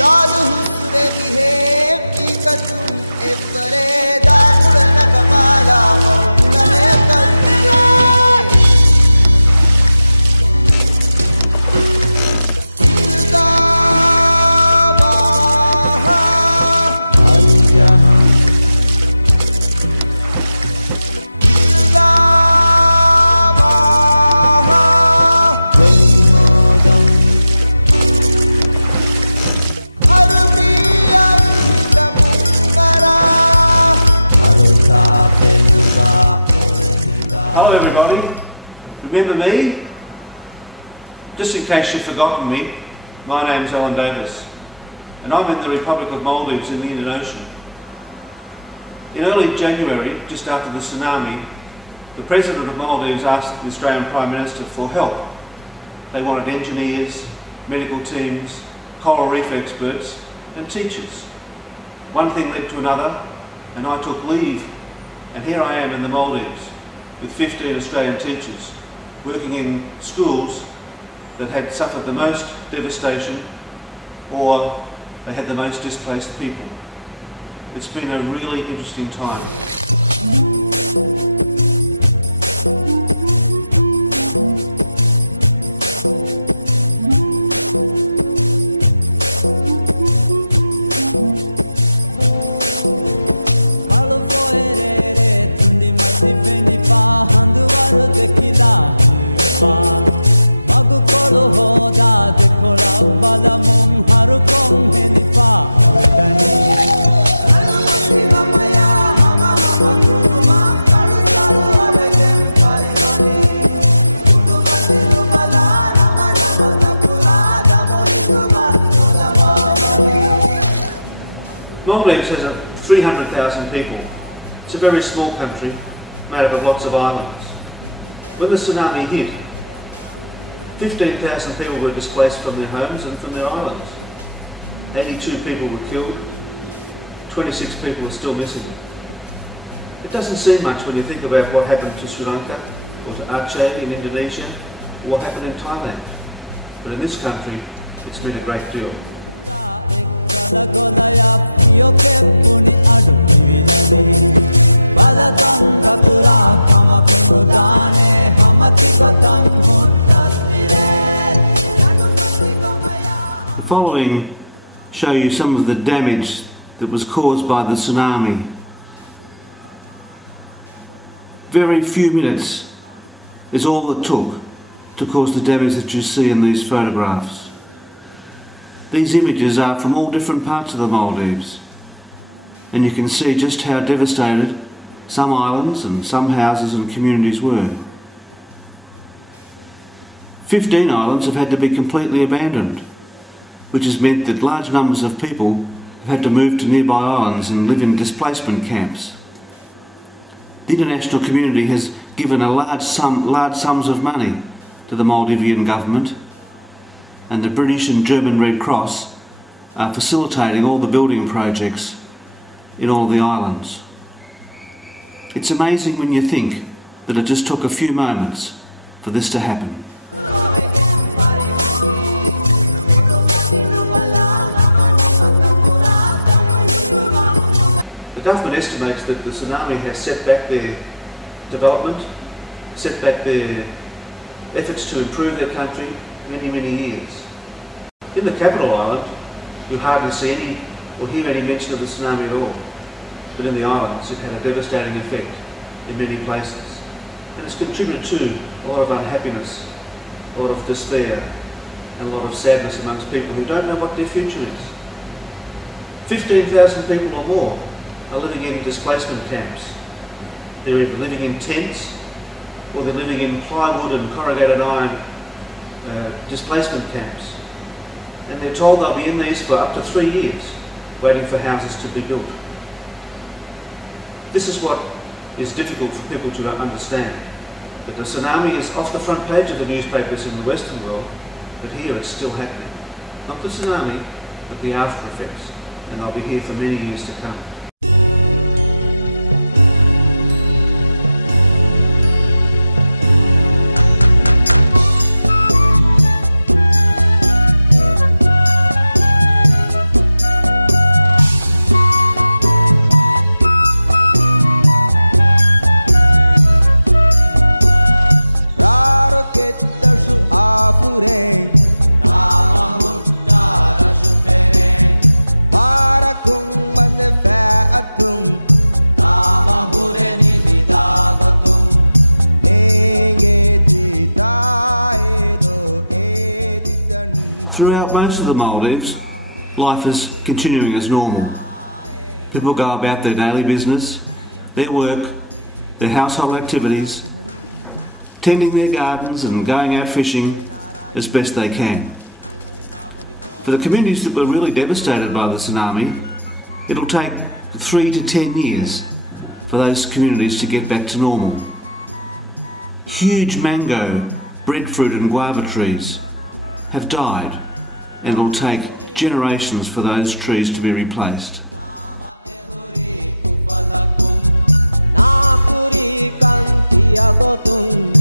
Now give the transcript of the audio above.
Dadu husre bihe pikatum evare dadula nakamala paulane kandiye Hello everybody, remember me? Just in case you've forgotten me, my name's Alan Davis and I'm in the Republic of Maldives in the Indian Ocean. In early January, just after the tsunami, the President of Maldives asked the Australian Prime Minister for help. They wanted engineers, medical teams, coral reef experts and teachers. One thing led to another and I took leave, and here I am in the Maldives with 15 Australian teachers working in schools that had suffered the most devastation or they had the most displaced people. It's been a really interesting time. Maldives has 300,000 people. It's a very small country made up of lots of islands. When the tsunami hit, 15,000 people were displaced from their homes and from their islands. 82 people were killed, 26 people are still missing. It doesn't seem much when you think about what happened to Sri Lanka or to Aceh in Indonesia or what happened in Thailand. But in this country, it's been a great deal. The following show you some of the damage that was caused by the tsunami. Very few minutes is all it took to cause the damage that you see in these photographs. These images are from all different parts of the Maldives, and you can see just how devastated some islands and some houses and communities were. 15 islands have had to be completely abandoned, which has meant that large numbers of people have had to move to nearby islands and live in displacement camps. The international community has given large sums of money to the Maldivian government, and the British and German Red Cross are facilitating all the building projects in all the islands. It's amazing when you think that it just took a few moments for this to happen. The government estimates that the tsunami has set back their development, set back their efforts to improve their country many years. In the capital island, you hardly see any or hear any mention of the tsunami at all. But in the islands, it had a devastating effect in many places. And it's contributed to a lot of unhappiness, a lot of despair, and a lot of sadness amongst people who don't know what their future is. 15,000 people or more are living in displacement camps. They're either living in tents or they're living in plywood and corrugated iron displacement camps. And they're told they'll be in these for up to 3 years, waiting for houses to be built. This is what is difficult for people to understand. That the tsunami is off the front page of the newspapers in the Western world, but here it's still happening. Not the tsunami, but the after effects. And they'll be here for many years to come. Throughout most of the Maldives, life is continuing as normal. People go about their daily business, their work, their household activities, tending their gardens and going out fishing as best they can. For the communities that were really devastated by the tsunami, it'll take 3 to 10 years for those communities to get back to normal. Huge mango, breadfruit and guava trees have died, and it'll take generations for those trees to be replaced. Nakuri kantiya gotun,